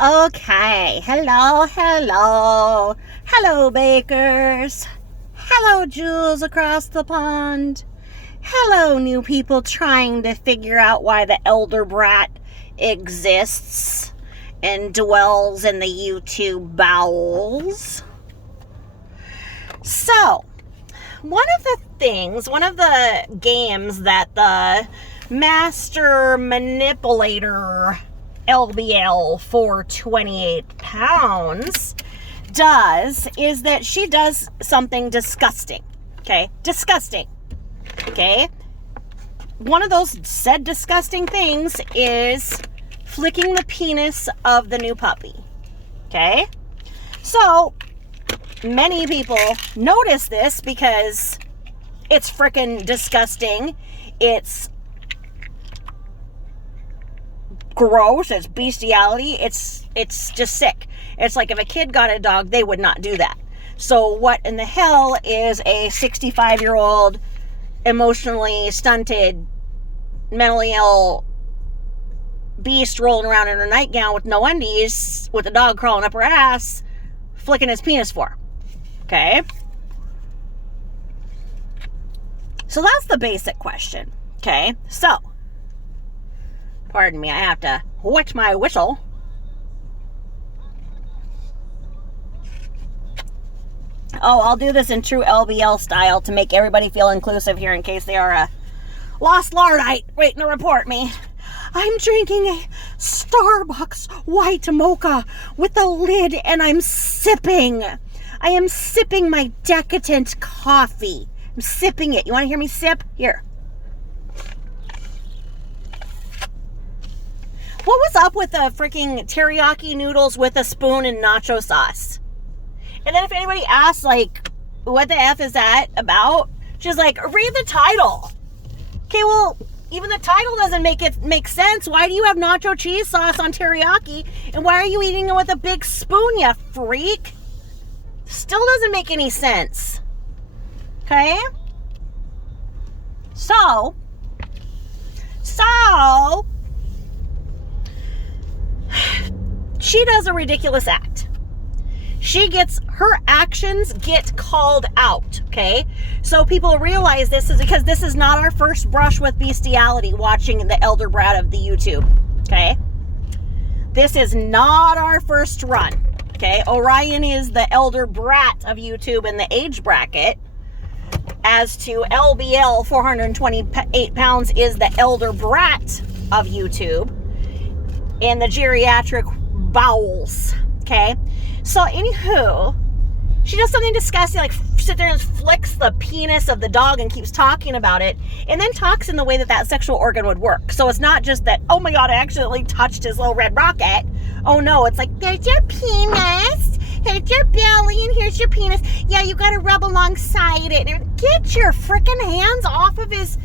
Okay, hello, bakers. Hello, Jules across the pond. Hello, new people trying to figure out why the elder brat exists and dwells in the YouTube bowels. So, one of the games that the master manipulator LBL for 28 pounds does is that she does something disgusting. Okay? Disgusting. Okay? One of those said disgusting things is flicking the penis of the new puppy. Okay? So, many people notice this because it's freaking disgusting. It's gross, it's bestiality, it's just sick. It's like if a kid got a dog, they would not do that. So what in the hell is a 65-year-old, emotionally stunted, mentally ill beast rolling around in her nightgown with no undies, with a dog crawling up her ass, flicking his penis for? Okay? So that's the basic question. Okay? So, pardon me, I have to wet my whistle. Oh, I'll do this in true LBL style to make everybody feel inclusive here in case they are a lost Lardite waiting to report me. I'm drinking a Starbucks white mocha with a lid and I'm sipping. I am sipping my decadent coffee. I'm sipping it. You want to hear me sip? Here. What was up with the freaking teriyaki noodles with a spoon and nacho sauce? And then if anybody asks, like, what the F is that about? She's like, read the title. Okay, well, even the title doesn't make sense. Why do you have nacho cheese sauce on teriyaki? And why are you eating it with a big spoon, you freak? Still doesn't make any sense. Okay? So, she does a ridiculous act. Her actions get called out, okay? So people realize this is because this is not our first brush with bestiality watching the elder brat of the YouTube, okay? This is not our first run, okay? Orion is the elder brat of YouTube in the age bracket. As to LBL, 428 pounds, is the elder brat of YouTube in the geriatric bowels, okay? So, anywho, she does something disgusting, like sit there and flicks the penis of the dog and keeps talking about it, and then talks in the way that sexual organ would work. So it's not just that, oh my God, I accidentally touched his little red rocket. Oh no, it's like, there's your penis, here's your belly, and here's your penis. Yeah, you gotta rub alongside it. Get your freaking hands off of his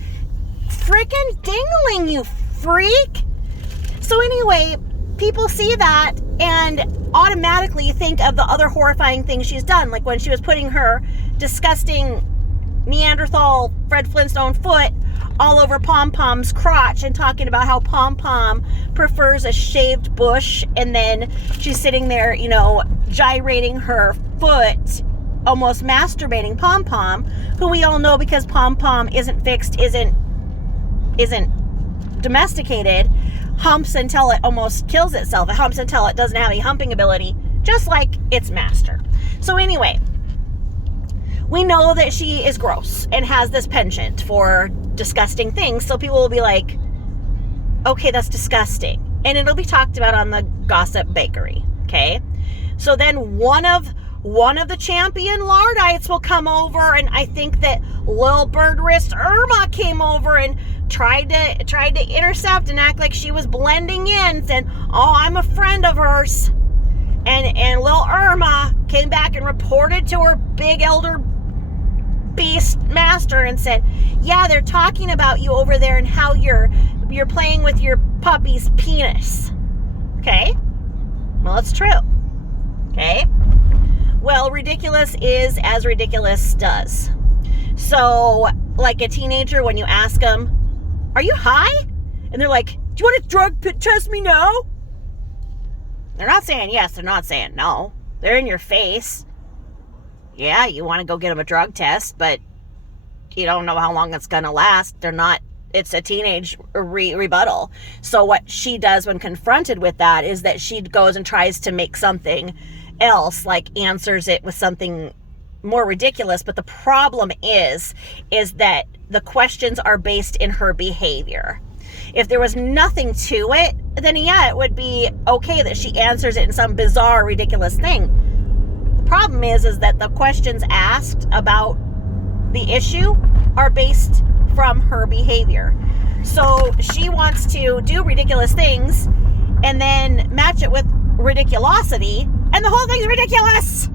freaking dingling, you freak. So anyway, people see that and automatically think of the other horrifying things she's done, like when she was putting her disgusting Neanderthal Fred Flintstone foot all over Pom Pom's crotch and talking about how Pom Pom prefers a shaved bush, and then she's sitting there, gyrating her foot, almost masturbating Pom Pom, who we all know, because Pom Pom isn't fixed, isn't domesticated, humps until it almost kills itself. It humps until it doesn't have any humping ability, just like its master. So anyway, we know that she is gross and has this penchant for disgusting things, so people will be like, okay, that's disgusting. And it'll be talked about on the Gossip Bakery, okay? So then one of the champion Lardites will come over, and I think that Lil Bird Wrist Irma came over and tried to intercept and act like she was blending in, saying, oh, I'm a friend of hers. And Lil Irma came back and reported to her big elder beast master and said, yeah, they're talking about you over there and how you're playing with your puppy's penis. Okay? Well, it's true. Okay? Well, ridiculous is as ridiculous does. So, like a teenager, when you ask them, are you high? And they're like, do you want a drug test me now? They're not saying yes, they're not saying no. They're in your face. Yeah, you want to go get them a drug test, but you don't know how long it's going to last. It's a teenage rebuttal. So what she does when confronted with that is that she goes and tries to make something else, like answers it with something more ridiculous. But the problem is that the questions are based in her behavior. If there was nothing to it, then yeah, it would be okay that she answers it in some bizarre, ridiculous thing. The problem is that the questions asked about the issue are based from her behavior. So she wants to do ridiculous things and then match it with ridiculosity, and the whole thing's ridiculous.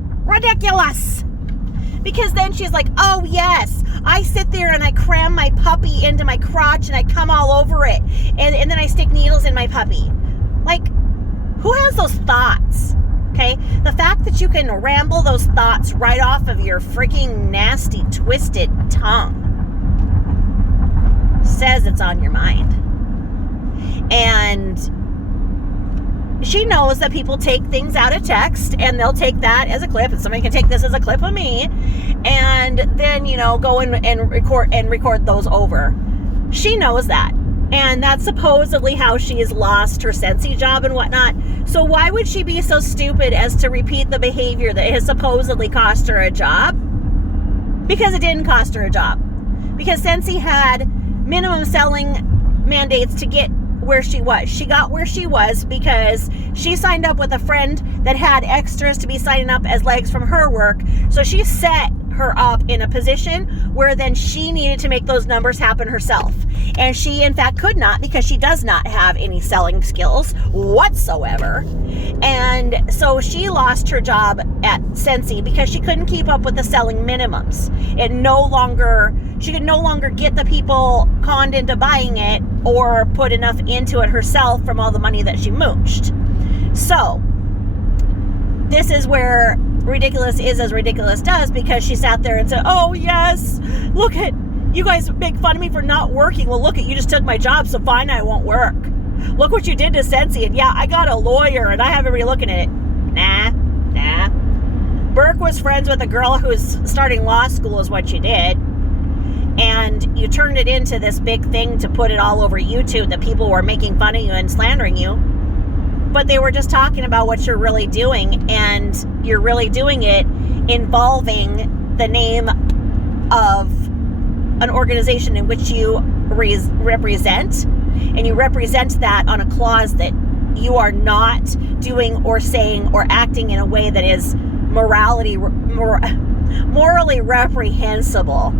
Because then she's like, oh yes, I sit there and I cram my puppy into my crotch and I come all over it, and then I stick needles in my puppy. Like, who has those thoughts? Okay, the fact that you can ramble those thoughts right off of your freaking nasty, twisted tongue says it's on your mind. And she knows that people take things out of text, and they'll take that as a clip, and somebody can take this as a clip of me, and then, go in and record those over. She knows that. And that's supposedly how she has lost her Scentsy job and whatnot. So why would she be so stupid as to repeat the behavior that has supposedly cost her a job? Because it didn't cost her a job. Because Scentsy had minimum selling mandates to get where she was. She got where she was because she signed up with a friend that had extras to be signing up as legs from her work. So she set her up in a position where then she needed to make those numbers happen herself. And she, in fact, could not, because she does not have any selling skills whatsoever. And so she lost her job at Scentsy because she couldn't keep up with the selling minimums. She could no longer get the people conned into buying it or put enough into it herself from all the money that she mooched. So this is where ridiculous is as ridiculous does, because she sat there and said, oh yes, look at, you guys make fun of me for not working. Well, look at, you just took my job, so fine, I won't work. Look what you did to Scentsy, and yeah, I got a lawyer and I have everybody looking at it. Nah. Burke was friends with a girl who's starting law school is what you did. And you turned it into this big thing to put it all over YouTube that people were making fun of you and slandering you. But they were just talking about what you're really doing, and you're really doing it involving the name of an organization in which you represent, and you represent that on a clause that you are not doing or saying or acting in a way that is morally reprehensible.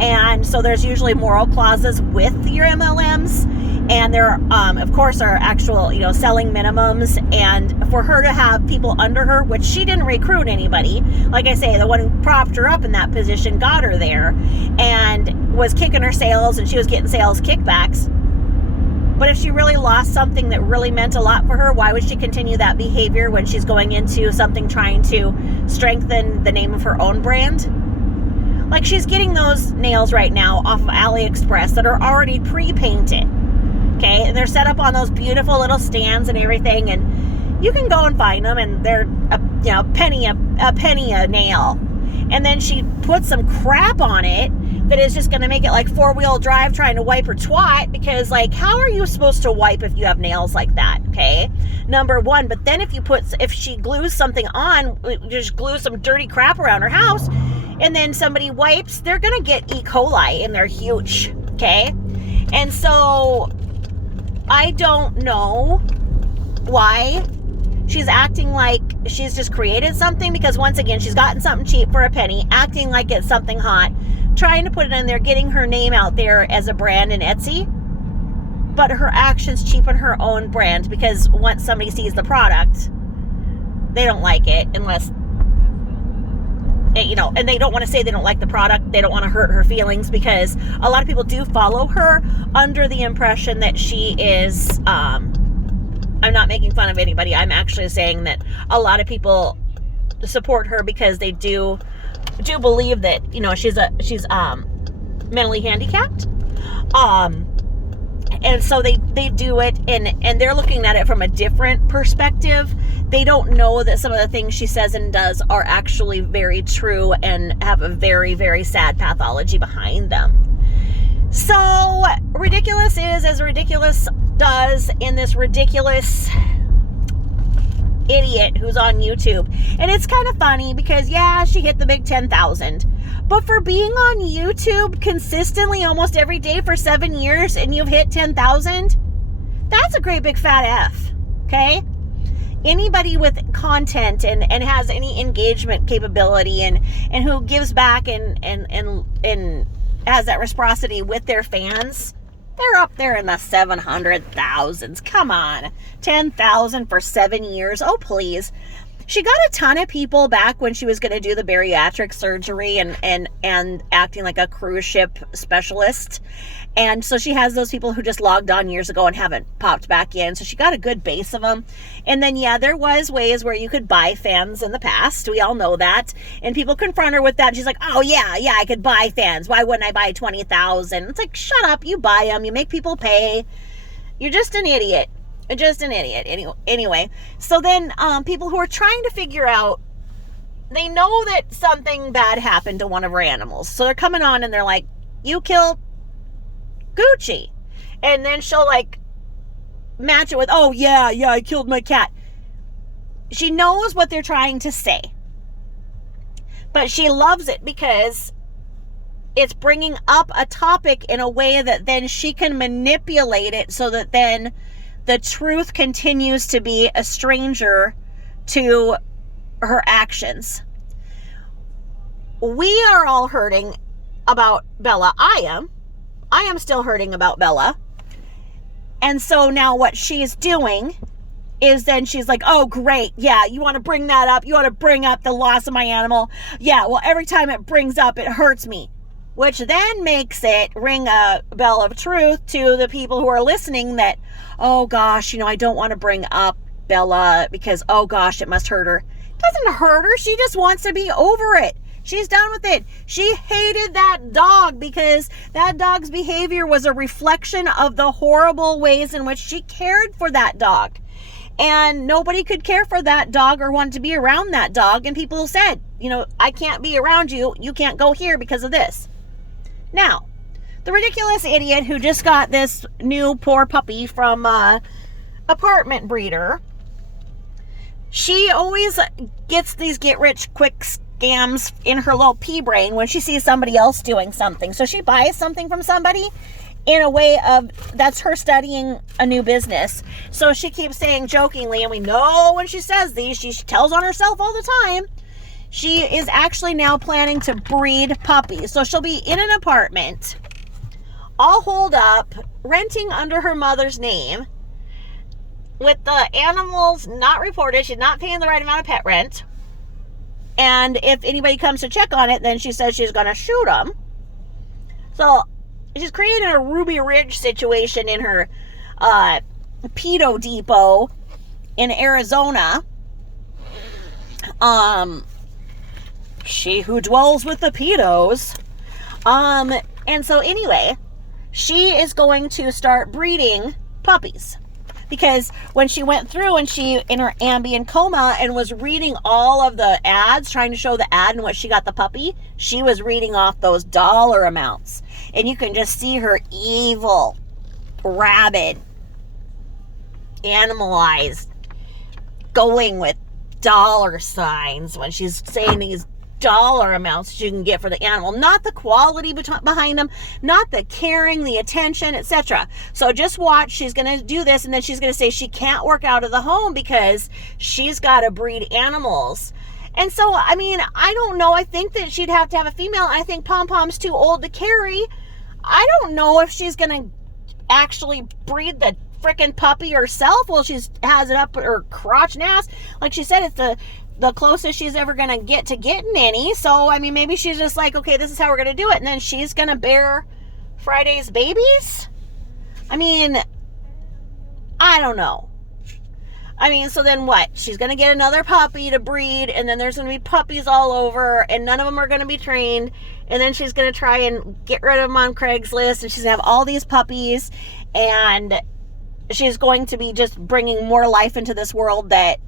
And so there's usually moral clauses with your MLMs, and there of course are actual selling minimums. And for her to have people under her, which she didn't recruit anybody, like I say, the one who propped her up in that position got her there and was kicking her sales, and she was getting sales kickbacks. But if she really lost something that really meant a lot for her, why would she continue that behavior when she's going into something trying to strengthen the name of her own brand? Like, she's getting those nails right now off of AliExpress that are already pre-painted, okay? And they're set up on those beautiful little stands and everything, and you can go and find them, and they're a penny a nail. And then she puts some crap on it that is just going to make it like four-wheel drive trying to wipe her twat, because, like, how are you supposed to wipe if you have nails like that, okay? Number one. But then if she glues something on, just glue some dirty crap around her house, and then somebody wipes, they're going to get E. coli and they're huge, okay? And so I don't know why she's acting like she's just created something, because once again, she's gotten something cheap for a penny, acting like it's something hot, trying to put it in there, getting her name out there as a brand in Etsy. But her actions cheapen her own brand, because once somebody sees the product, they don't like it unless, and they don't want to say they don't like the product. They don't want to hurt her feelings, because a lot of people do follow her under the impression that she is, I'm not making fun of anybody. I'm actually saying that a lot of people support her because they do believe that, she's mentally handicapped. And so they do it, and they're looking at it from a different perspective. They don't know that some of the things she says and does are actually very true and have a very, very sad pathology behind them. So ridiculous is as ridiculous does in this ridiculous idiot who's on YouTube. And it's kind of funny because, yeah, she hit the big 10,000. But for being on YouTube consistently almost every day for 7 years and you've hit 10,000, that's a great big fat F, okay? Anybody with content and has any engagement capability and who gives back and has that reciprocity with their fans, they're up there in the 700,000s. Come on. 10,000 for 7 years. Oh, please. She got a ton of people back when she was going to do the bariatric surgery and acting like a cruise ship specialist. And so she has those people who just logged on years ago and haven't popped back in. So she got a good base of them. And then, yeah, there was ways where you could buy fans in the past. We all know that. And people confront her with that. She's like, oh, yeah, I could buy fans. Why wouldn't I buy 20,000? It's like, shut up. You buy them. You make people pay. You're just an idiot. Just an idiot. Anyway, so then people who are trying to figure out, they know that something bad happened to one of her animals. So they're coming on and they're like, you killed Gucci. And then she'll like match it with, oh yeah, I killed my cat. She knows what they're trying to say. But she loves it because it's bringing up a topic in a way that then she can manipulate it so that then the truth continues to be a stranger to her actions. We are all hurting about Bella. I am still hurting about Bella. And so now what she's doing is then she's like, oh, great. Yeah, you want to bring that up? You want to bring up the loss of my animal? Yeah, well, every time it brings up, it hurts me. Which then makes it ring a bell of truth to the people who are listening that, oh gosh, I don't want to bring up Bella because, oh gosh, it must hurt her. It doesn't hurt her. She just wants to be over it. She's done with it. She hated that dog because that dog's behavior was a reflection of the horrible ways in which she cared for that dog. And nobody could care for that dog or want to be around that dog. And people said, I can't be around you. You can't go here because of this. Now, the ridiculous idiot who just got this new poor puppy from apartment breeder, she always gets these get-rich-quick scams in her little pea brain when she sees somebody else doing something. So she buys something from somebody in a way of, that's her studying a new business. So she keeps saying jokingly, and we know when she says these, she tells on herself all the time, she is actually now planning to breed puppies. So she'll be in an apartment, all holed up, renting under her mother's name, with the animals not reported. She's not paying the right amount of pet rent. And if anybody comes to check on it, then she says she's going to shoot them. So she's created a Ruby Ridge situation in her pedo depot in Arizona. She who dwells with the pedos. And so anyway, she is going to start breeding puppies. Because when she went through and she, in her Ambien coma, and was reading all of the ads, trying to show the ad and what she got the puppy, she was reading off those dollar amounts. And you can just see her evil, rabid, animalized, going with dollar signs when she's saying these dollar amounts you can get for the animal, not the quality behind them, not the caring, the attention, etc. So just watch. She's going to do this, and then she's going to say she can't work out of the home because she's got to breed animals. And so, I mean, I don't know. I think that she'd have to have a female. I think Pom Pom's too old to carry. I don't know if she's going to actually breed the freaking puppy herself while she has it up her crotch and ass. Like she said, it's the closest she's ever going to get getting any. So, I mean, maybe she's just like, okay, this is how we're going to do it. And then she's going to bear Friday's babies. I mean, I don't know. I mean, so then what? She's going to get another puppy to breed, and then there's going to be puppies all over, and none of them are going to be trained. And then she's going to try and get rid of them on Craigslist, and she's going to have all these puppies, and she's going to be just bringing more life into this world that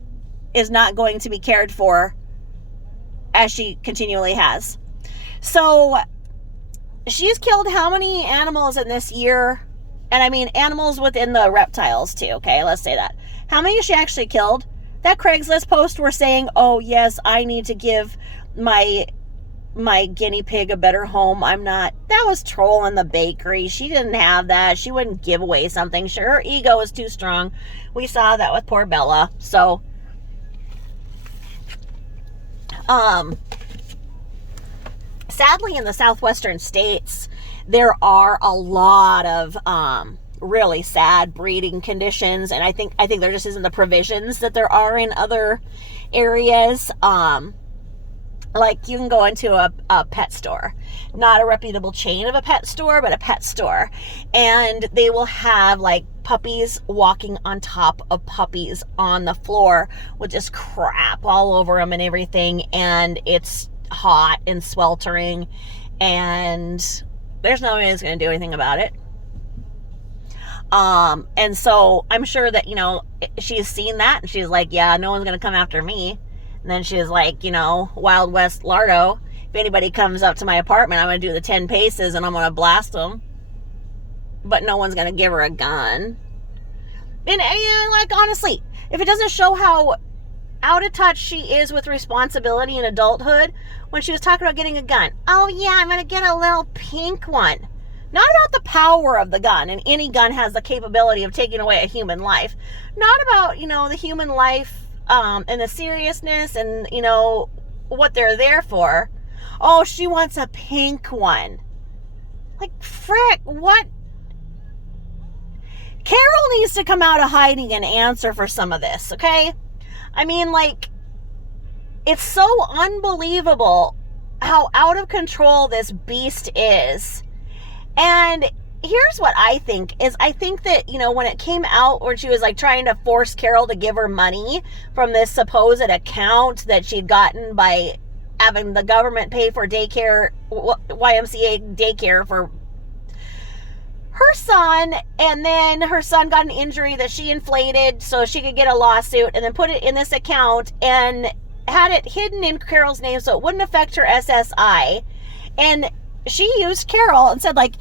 is not going to be cared for as she continually has. So she's killed how many animals in this year? And I mean animals within the reptiles too, okay? Let's say that. How many has she actually killed? That Craigslist post were saying, oh yes, I need to give my guinea pig a better home. That was trolling the bakery. She didn't have that. She wouldn't give away something. Sure, her ego is too strong. We saw that with poor Bella. So, sadly in the southwestern states, there are a lot of, really sad breeding conditions, and I think there just isn't the provisions that there are in other areas. Like you can go into a pet store, not a reputable chain of a pet store, but a pet store, and they will have like puppies walking on top of puppies on the floor with just crap all over them and everything, and it's hot and sweltering, and there's nobody that's going to do anything about it. And so I'm sure that, she's seen that and she's like, yeah, no one's going to come after me. And then she's like, Wild West Lardo, if anybody comes up to my apartment, I'm going to do the 10 paces and I'm going to blast them. But no one's going to give her a gun. And like, honestly, if it doesn't show how out of touch she is with responsibility and adulthood, when she was talking about getting a gun, oh yeah, I'm going to get a little pink one. Not about the power of the gun, and any gun has the capability of taking away a human life. Not about, the human life and the seriousness and, what they're there for. Oh, she wants a pink one. Like, frick, what? Carol needs to come out of hiding and answer for some of this, okay? I mean, like, it's so unbelievable how out of control this beast is. And here's what I think is, I think that, when it came out where she was like trying to force Carol to give her money from this supposed account that she'd gotten by having the government pay for daycare, YMCA daycare for her son, and then her son got an injury that she inflated so she could get a lawsuit, and then put it in this account and had it hidden in Carol's name so it wouldn't affect her SSI. And she used Carol and said, like,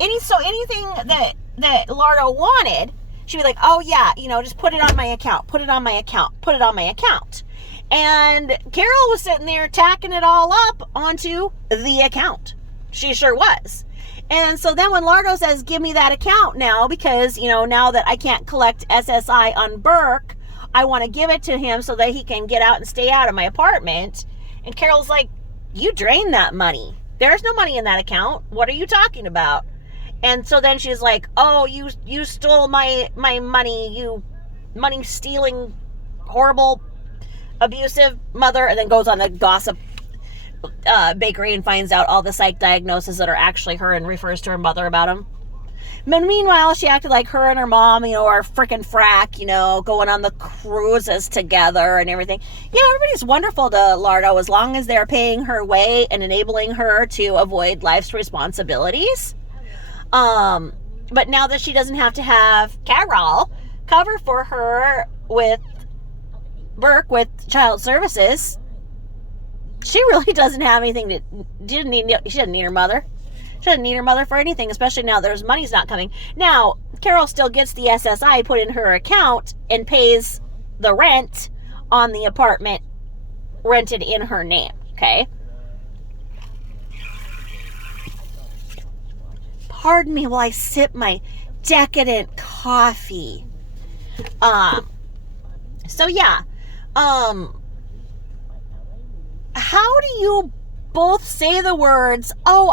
anything that Lardo wanted, she'd be like, oh yeah, just put it on my account, put it on my account, put it on my account. And Carol was sitting there tacking it all up onto the account. She sure was. And so then when Lardo says, give me that account now, because, now that I can't collect SSI on Burke, I want to give it to him so that he can get out and stay out of my apartment. And Carol's like, you drained that money. There's no money in that account. What are you talking about? And so then she's like, oh, you stole my money, you money stealing, horrible, abusive mother, and then goes on a gossip bakery and finds out all the psych diagnoses that are actually her and refers to her mother about them. But meanwhile, she acted like her and her mom, are frickin' frack, going on the cruises together and everything. Everybody's wonderful to Lardo as long as they're paying her way and enabling her to avoid life's responsibilities. But now that she doesn't have to have Carol cover for her with Burke with child services, she really doesn't have anything she doesn't need her mother. She doesn't need her mother for anything, especially now there's money's not coming. Now, Carol still gets the SSI put in her account and pays the rent on the apartment rented in her name, okay? Pardon me while I sip my decadent coffee. So yeah, how do you both say the words, oh,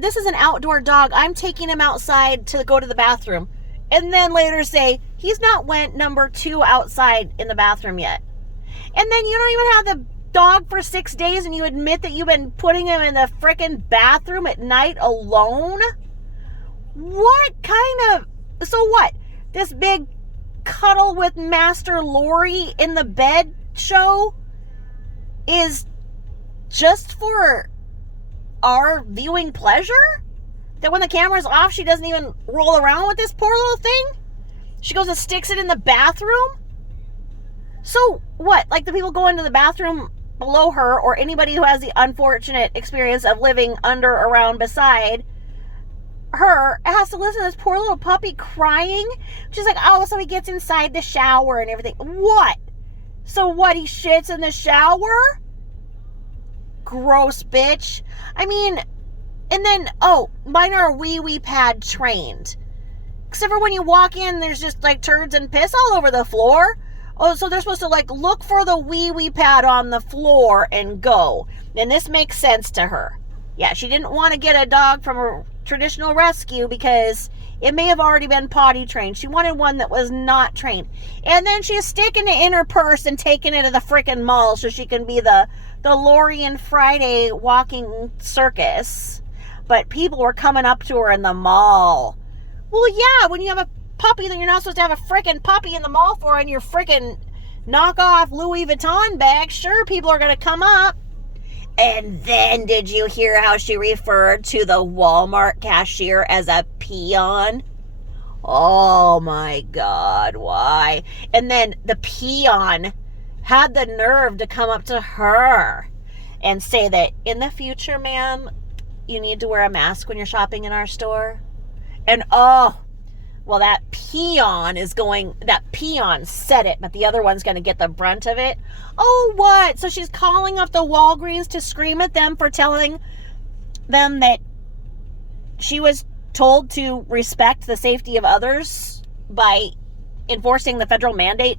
this is an outdoor dog, I'm taking him outside to go to the bathroom, and then later say, he's not went number 2 outside in the bathroom yet. And then you don't even have the dog for 6 days and you admit that you've been putting him in the frickin' bathroom at night alone? What kind of, so what? This big cuddle with Master Lori in the bed show is just for our viewing pleasure? That when the camera's off, she doesn't even roll around with this poor little thing? She goes and sticks it in the bathroom? So what? Like the people go into the bathroom below her, or anybody who has the unfortunate experience of living under, around, beside her, has to listen to this poor little puppy crying? She's like, oh, so he gets inside the shower and everything. What? So what, he shits in the shower? Gross bitch. I mean, and then, oh, mine are wee pad trained. Except for when you walk in, there's just like turds and piss all over the floor. Oh, so they're supposed to like look for the wee pad on the floor and go. And this makes sense to her. Yeah, she didn't want to get a dog from a traditional rescue because it may have already been potty trained. She wanted one that was not trained. And then she's sticking it in her purse and taking it to the freaking mall so she can be the Lori and Friday walking circus. But people were coming up to her in the mall. Well, yeah, when you have a puppy that you're not supposed to have a freaking puppy in the mall for in your freaking knockoff Louis Vuitton bag, sure, people are going to come up. And then did you hear how she referred to the Walmart cashier as a peon? Oh my God, why? And then the peon had the nerve to come up to her and say that in the future, ma'am, you need to wear a mask when you're shopping in our store. And oh, well, that peon said it, but the other one's going to get the brunt of it. Oh, what? So she's calling up the Walgreens to scream at them for telling them that she was told to respect the safety of others by enforcing the federal mandate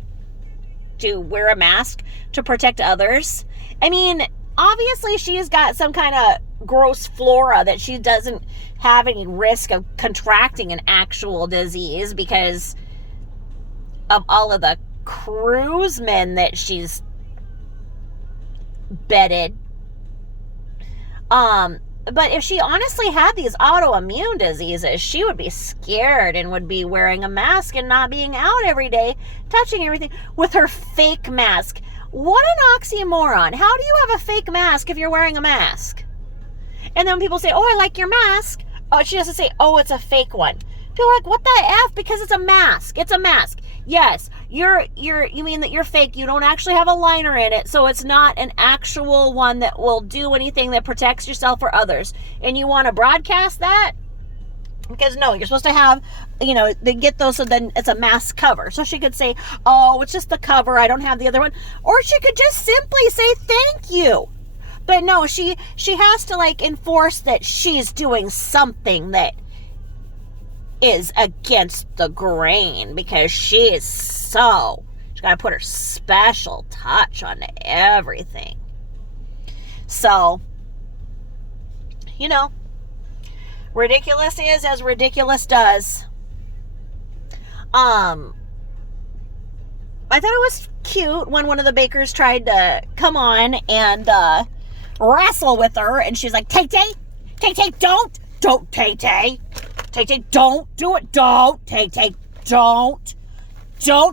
to wear a mask to protect others. I mean, obviously she's got some kind of gross flora that she doesn't have any risk of contracting an actual disease because of all of the cruise men that she's bedded. But if she honestly had these autoimmune diseases, she would be scared and would be wearing a mask and not being out every day, touching everything with her fake mask. What an oxymoron. How do you have a fake mask if you're wearing a mask? And then when people say, oh, I like your mask, oh, she has to say, oh, it's a fake one. People are like, what the F? Because it's a mask. It's a mask. Yes, you mean that you're fake. You don't actually have a liner in it, so it's not an actual one that will do anything that protects yourself or others. And you want to broadcast that? Because no, you're supposed to have, they get those so then it's a mask cover. So she could say, oh, it's just the cover. I don't have the other one. Or she could just simply say, thank you. But no, she has to like enforce that she's doing something that is against the grain because she's she's got to put her special touch on everything. So, ridiculous is as ridiculous does. I thought it was cute when one of the bakers tried to come on and wrestle with her, and she's like, Tay-Tay, don't, Tay-Tay. Tay-Tay, don't do it. Don't, Tay-Tay, don't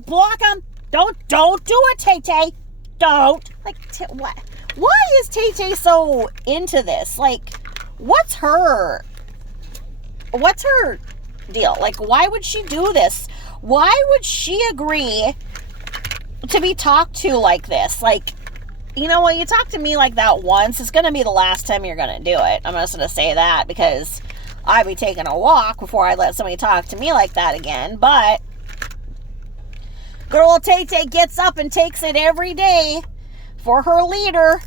block him. Don't do it, Tay-Tay. Don't. Like, what? Why is Tay-Tay so into this? Like, what's her deal? Like, why would she do this? Why would she agree to be talked to like this? Like, when you talk to me like that once, it's going to be the last time you're going to do it. I'm just going to say that because I'd be taking a walk before I let somebody talk to me like that again. But good old Tay-Tay gets up and takes it every day for her leader.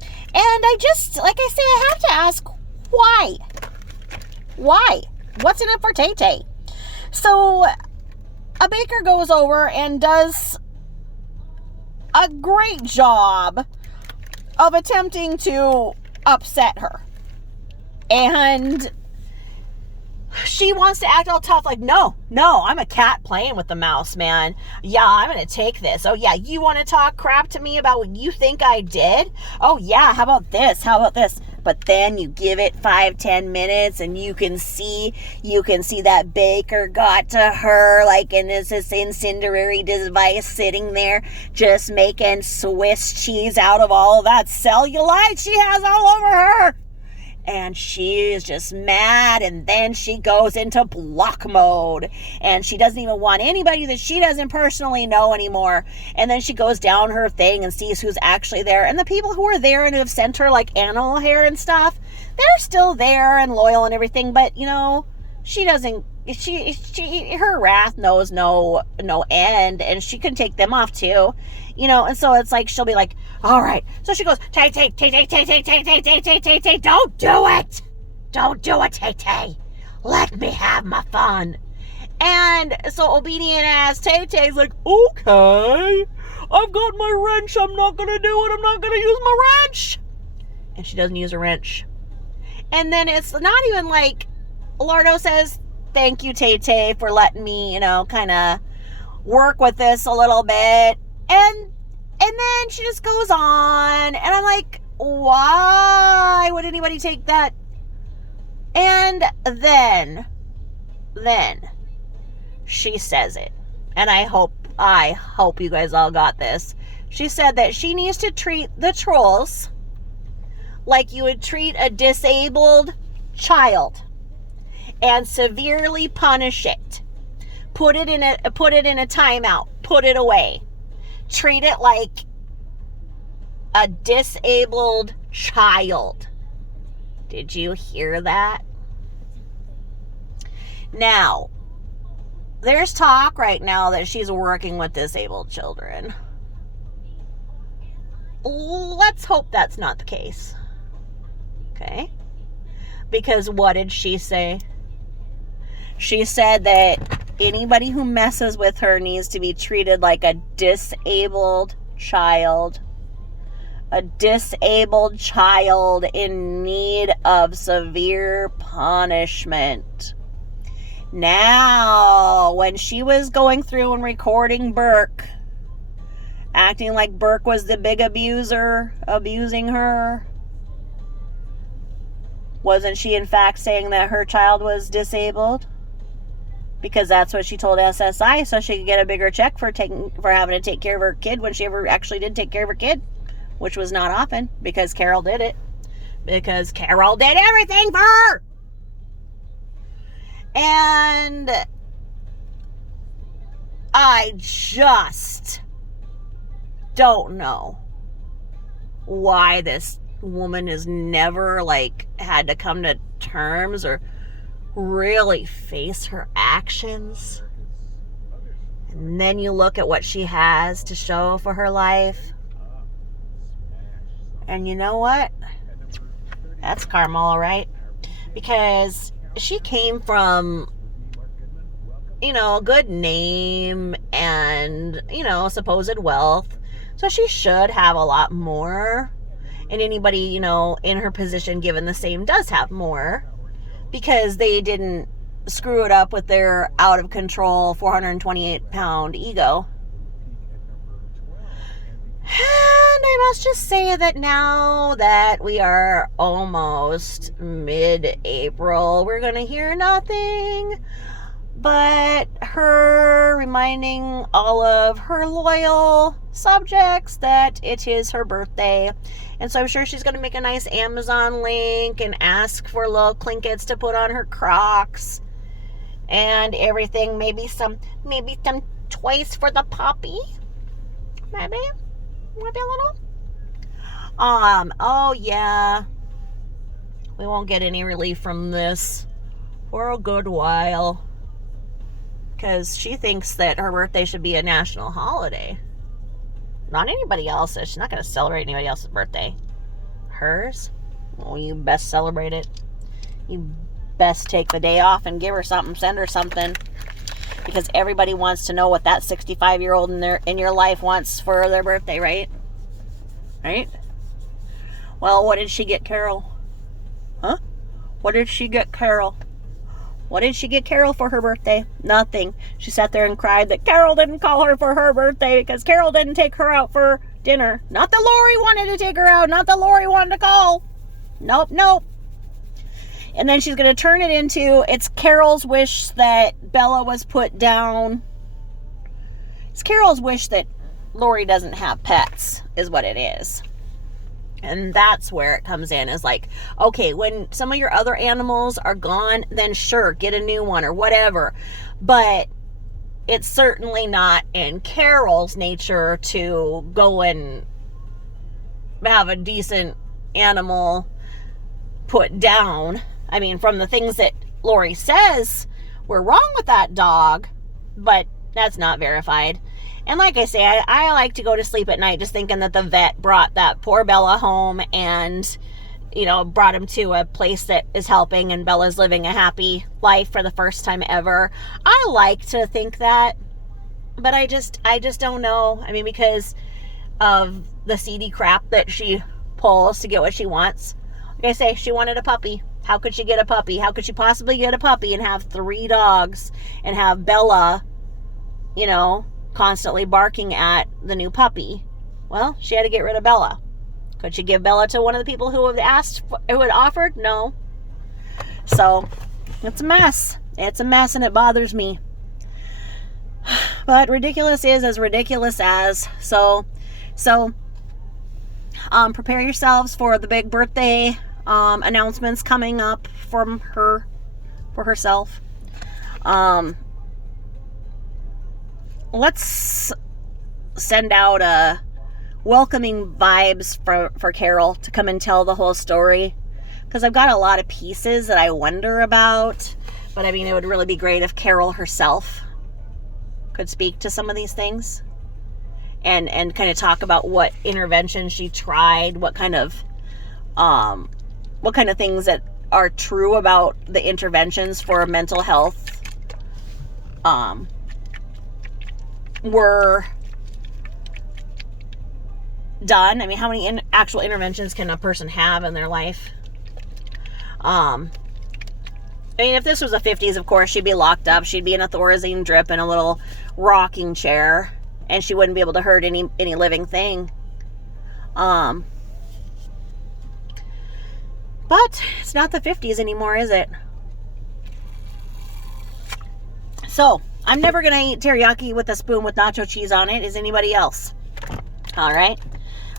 And I just, like I say, I have to ask, why? Why? What's in it for Tay-Tay? So a baker goes over and does a great job of attempting to upset her. And she wants to act all tough, like, no, I'm a cat playing with the mouse, man. Yeah, I'm going to take this. Oh, yeah, you want to talk crap to me about what you think I did? Oh, yeah, how about this? But then you give it 5-10 minutes and you can see that baker got to her, like, and it's this incendiary device sitting there just making Swiss cheese out of all of that cellulite she has all over her. And she is just mad, and then she goes into block mode, and she doesn't even want anybody that she doesn't personally know anymore. And then she goes down her thing and sees who's actually there, and the people who are there and who have sent her like animal hair and stuff, they're still there and loyal and everything, but you know, she doesn't, her wrath knows no end, and she can take them off too, you know. And so it's like, she'll be like, all right. So she goes, Tay, don't do it. Don't do it, Tay. Let me have my fun. And so obedient ass Tay-Tay's like, okay, I've got my wrench. I'm not going to do it. I'm not going to use my wrench. And she doesn't use a wrench. And then it's not even like Lardo says, thank you, Tay, for letting me, you know, kind of work with this a little bit. And then she just goes on, and I'm like, why would anybody take that? And then she says it, and I hope you guys all got this. She said that she needs to treat the trolls like you would treat a disabled child, and severely punish it. Put it in a timeout. Put it away. Treat it like a disabled child. Did you hear that? Now, there's talk right now that she's working with disabled children. Let's hope that's not the case. Okay? Because what did she say? She said that anybody who messes with her needs to be treated like a disabled child. A disabled child in need of severe punishment. Now, when she was going through and recording Burke, acting like Burke was the big abuser, abusing her, wasn't she in fact saying that her child was disabled? Because that's what she told SSI, so she could get a bigger check for having to take care of her kid when she ever actually did take care of her kid, which was not often, because Carol did it. Because Carol did everything for her. And I just don't know why this woman has never had to come to terms or really face her actions. And then you look at what she has to show for her life, and you know what? That's karma, all right. Because she came from, a good name and, supposed wealth. So she should have a lot more. And anybody, in her position given the same does have more. Because they didn't screw it up with their out of control 428-pound ego. And I must just say that now that we are almost mid-April, we're going to hear nothing but her reminding all of her loyal subjects that it is her birthday. And so I'm sure she's going to make a nice Amazon link and ask for little clinkets to put on her Crocs and everything. Maybe some toys for the puppy. Maybe a little. Oh yeah. We won't get any relief from this for a good while. Because she thinks that her birthday should be a national holiday. Not anybody else's. She's not going to celebrate anybody else's birthday. Hers? Oh, you best celebrate it. You best take the day off and give her something. Send her something. Because everybody wants to know what that 65-year-old in your life wants for their birthday, right? Right? Well, what did she get Carol? Huh? What did she get Carol? What did she get Carol for her birthday? Nothing. She sat there and cried that Carol didn't call her for her birthday because Carol didn't take her out for dinner. Not that Lori wanted to take her out. Not that Lori wanted to call. Nope, nope. And then she's going to turn it into, it's Carol's wish that Bella was put down. It's Carol's wish that Lori doesn't have pets, is what it is. And that's where it comes in, is like, okay, when some of your other animals are gone, then sure, get a new one or whatever. But it's certainly not in Carol's nature to go and have a decent animal put down. I mean, from the things that Lori says were wrong with that dog, but that's not verified. And like I say, I like to go to sleep at night just thinking that the vet brought that poor Bella home and, you know, brought him to a place that is helping and Bella's living a happy life for the first time ever. I like to think that, but I just don't know. I mean, because of the seedy crap that she pulls to get what she wants. Like I say, she wanted a puppy. How could she get a puppy? How could she possibly get a puppy and have 3 dogs and have Bella, you know, constantly barking at the new puppy? Well, she had to get rid of Bella. Could she give Bella to one of the people who had offered? No. So, it's a mess. It's a mess and it bothers me. But ridiculous is as ridiculous as. So, prepare yourselves for the big birthday announcements coming up from her, for herself. Let's send out a welcoming vibes for Carol to come and tell the whole story, because I've got a lot of pieces that I wonder about, but I mean, it would really be great if Carol herself could speak to some of these things and kind of talk about what intervention she tried, what kind of things that are true about the interventions for mental health were done. I mean, how many actual interventions can a person have in their life? I mean, if this was the 50s, of course, she'd be locked up. She'd be in a Thorazine drip in a little rocking chair, and she wouldn't be able to hurt any living thing. But it's not the 50s anymore, is it? So, I'm never going to eat teriyaki with a spoon with nacho cheese on it. Is anybody else? All right.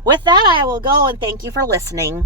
With that, I will go and thank you for listening.